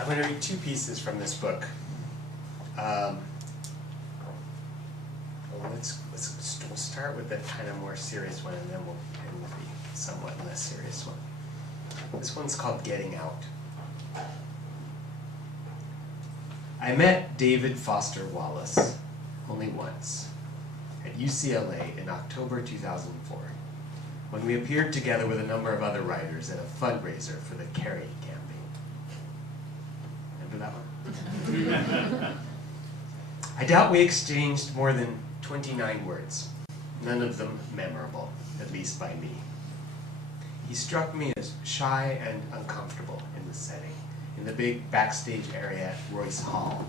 I'm going to read two pieces from this book. We'll start with the kind of more serious one, and then we'll end with the somewhat less serious one. This one's called Getting Out. I met David Foster Wallace only once at UCLA in October 2004, when we appeared together with a number of other writers at a fundraiser for the Kerry campaign. Remember that one? I doubt we exchanged more than 29 words, none of them memorable, at least by me. He struck me as shy and uncomfortable in the setting, in the big backstage area at Royce Hall.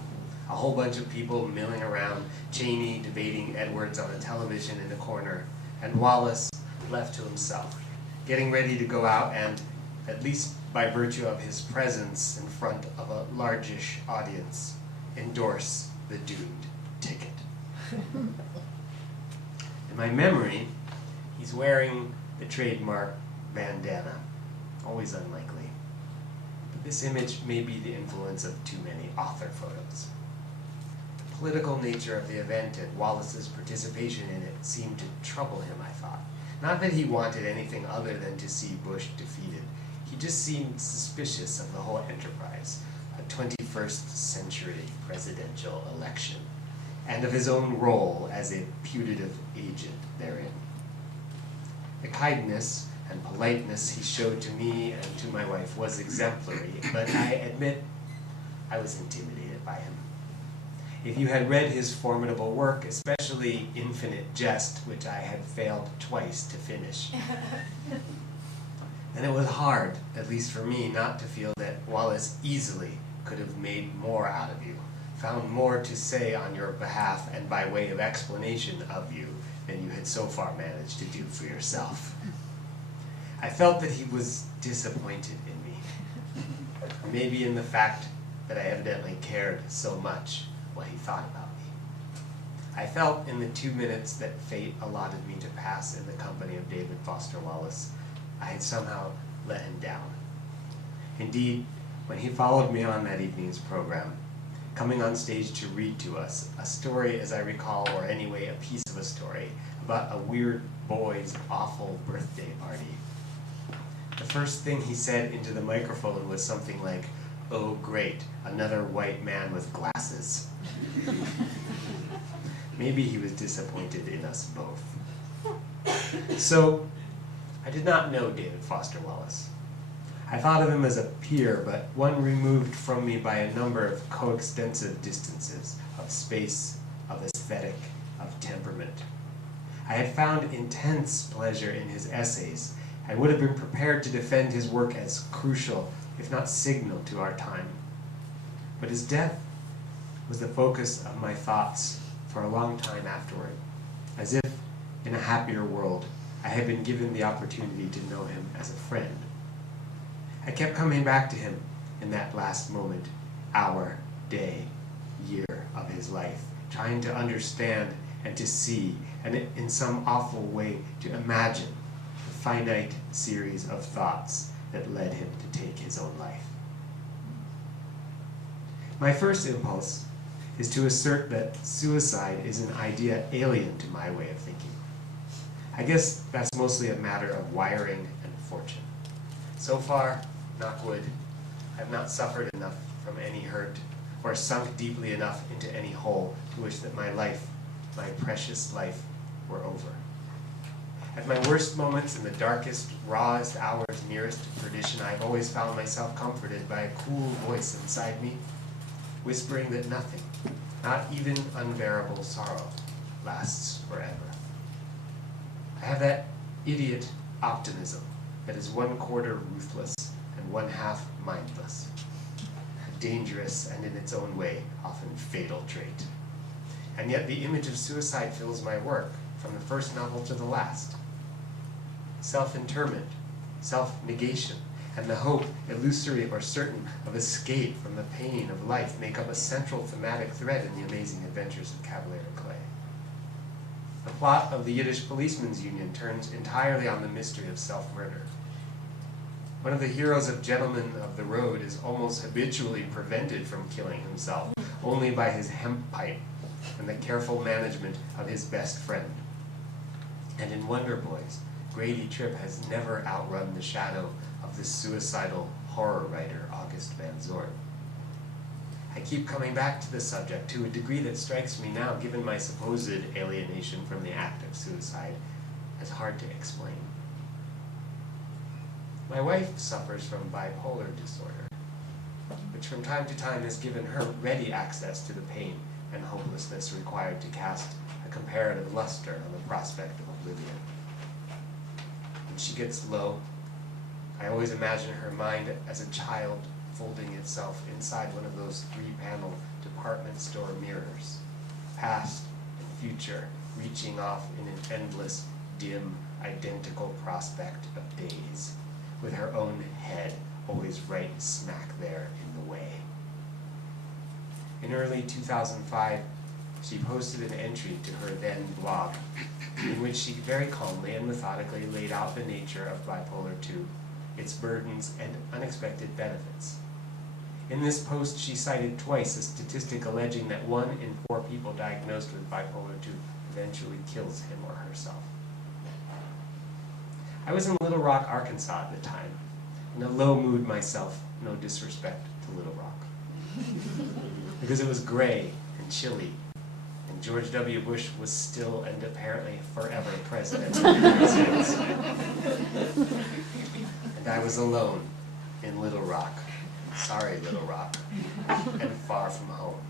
A whole bunch of people milling around, Cheney debating Edwards on a television in the corner, and Wallace left to himself, getting ready to go out and, at least by virtue of his presence in front of a largish audience, endorse the doomed ticket. In my memory, he's wearing the trademark bandana, always unlikely. But this image may be the influence of too many author photos. The political nature of the event and Wallace's participation in it seemed to trouble him, I thought. Not that he wanted anything other than to see Bush defeated. He just seemed suspicious of the whole enterprise, a 21st century presidential election, and of his own role as a putative agent therein. The kindness and politeness he showed to me and to my wife was exemplary, but I admit I was intimidated by him. If you had read his formidable work, especially Infinite Jest, which I had failed twice to finish, then it was hard, at least for me, not to feel that Wallace easily could have made more out of you, found more to say on your behalf and by way of explanation of you than you had so far managed to do for yourself. I felt that he was disappointed in me, or maybe in the fact that I evidently cared so much what he thought about me. I felt in the 2 minutes that fate allotted me to pass in the company of David Foster Wallace, I had somehow let him down. Indeed, when he followed me on that evening's program, coming on stage to read to us a story, as I recall, or anyway a piece of a story, about a weird boy's awful birthday party, the first thing he said into the microphone was something like, "Oh great, another white man with glasses." Maybe he was disappointed in us both. So, I did not know David Foster Wallace. I thought of him as a peer, but one removed from me by a number of coextensive distances of space, of aesthetic, of temperament. I had found intense pleasure in his essays, and would have been prepared to defend his work as crucial, if not signal, to our time. But his death was the focus of my thoughts for a long time afterward, as if, in a happier world, I had been given the opportunity to know him as a friend. I kept coming back to him in that last moment, hour, day, year of his life, trying to understand and to see, and in some awful way to imagine the finite series of thoughts that led him to take his own life. My first impulse is to assert that suicide is an idea alien to my way of thinking. I guess that's mostly a matter of wiring and fortune. So far, knock wood, I've not suffered enough from any hurt, or sunk deeply enough into any hole to wish that my life, my precious life, were over. At my worst moments, in the darkest, rawest hours nearest to perdition, I've always found myself comforted by a cool voice inside me, whispering that nothing, not even unbearable sorrow, lasts forever. I have that idiot optimism that is 1/4 ruthless and 1/2 mindless. A dangerous and in its own way often fatal trait. And yet the image of suicide fills my work from the first novel to the last. Self-interment, self-negation, and the hope, illusory or certain, of escape from the pain of life make up a central thematic thread in the amazing adventures of Cavalier Clay. The plot of the Yiddish Policemen's Union turns entirely on the mystery of self-murder. One of the heroes of Gentlemen of the Road is almost habitually prevented from killing himself only by his hemp pipe and the careful management of his best friend. And in Wonder Boys, Grady Tripp has never outrun the shadow of the suicidal horror writer August Van Zorn. I keep coming back to the subject to a degree that strikes me now, given my supposed alienation from the act of suicide, as hard to explain. My wife suffers from bipolar disorder, which from time to time has given her ready access to the pain and hopelessness required to cast a comparative luster on the prospect of oblivion. When she gets low, I always imagine her mind as a child folding itself inside one of those three-panel department store mirrors, past and future reaching off in an endless, dim, identical prospect of days, with her own head always right smack there in the way. In early 2005, she posted an entry to her then blog, in which she very calmly and methodically laid out the nature of bipolar II, its burdens and unexpected benefits. In this post, she cited twice a statistic alleging that 1 in 4 people diagnosed with bipolar II eventually kills him or herself. I was in Little Rock, Arkansas at the time, in a low mood myself, no disrespect to Little Rock, because it was gray and chilly, and George W. Bush was still and apparently forever president of the United States. And I was alone in Little Rock, sorry Little Rock, and far from home.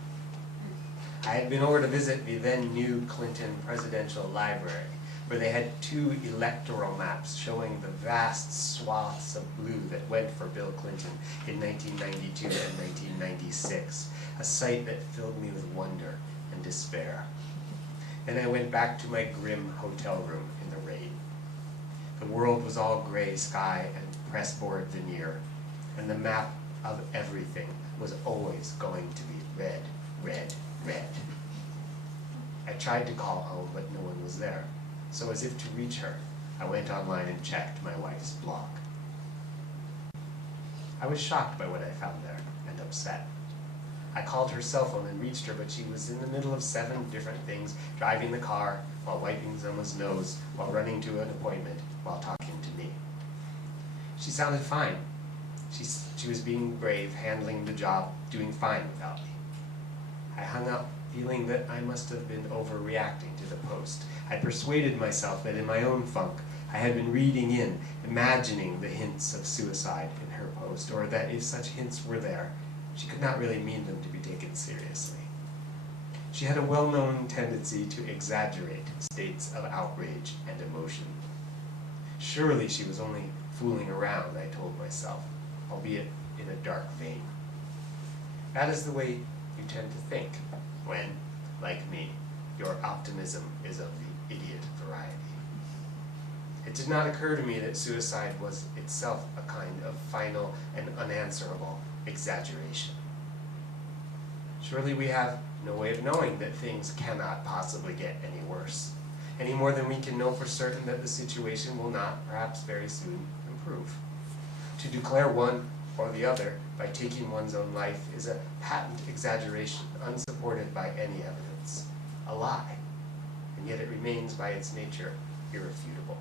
I had been over to visit the then new Clinton Presidential Library, where they had 2 electoral maps showing the vast swaths of blue that went for Bill Clinton in 1992 and 1996, a sight that filled me with wonder and despair. Then I went back to my grim hotel room in the rain. The world was all gray sky and pressboard veneer, and the map of everything was always going to be red, red, red. I tried to call home, but no one was there. So as if to reach her, I went online and checked my wife's blog. I was shocked by what I found there, and upset. I called her cell phone and reached her, but she was in the middle of 7 different things, driving the car, while wiping someone's nose, while running to an appointment, while talking to me. She sounded fine. She was being brave, handling the job, doing fine without me. I hung up, feeling that I must have been overreacting to the post. I persuaded myself that in my own funk, I had been reading in, imagining the hints of suicide in her post, or that if such hints were there, she could not really mean them to be taken seriously. She had a well-known tendency to exaggerate states of outrage and emotion. Surely she was only fooling around, I told myself, albeit in a dark vein. That is the way you tend to think when, like me, your optimism is of the idiot variety. It did not occur to me that suicide was itself a kind of final and unanswerable exaggeration. Surely we have no way of knowing that things cannot possibly get any worse, any more than we can know for certain that the situation will not, perhaps very soon, improve. To declare one or the other by taking one's own life is a patent exaggeration, unsupported by any evidence, a lie, and yet it remains by its nature irrefutable.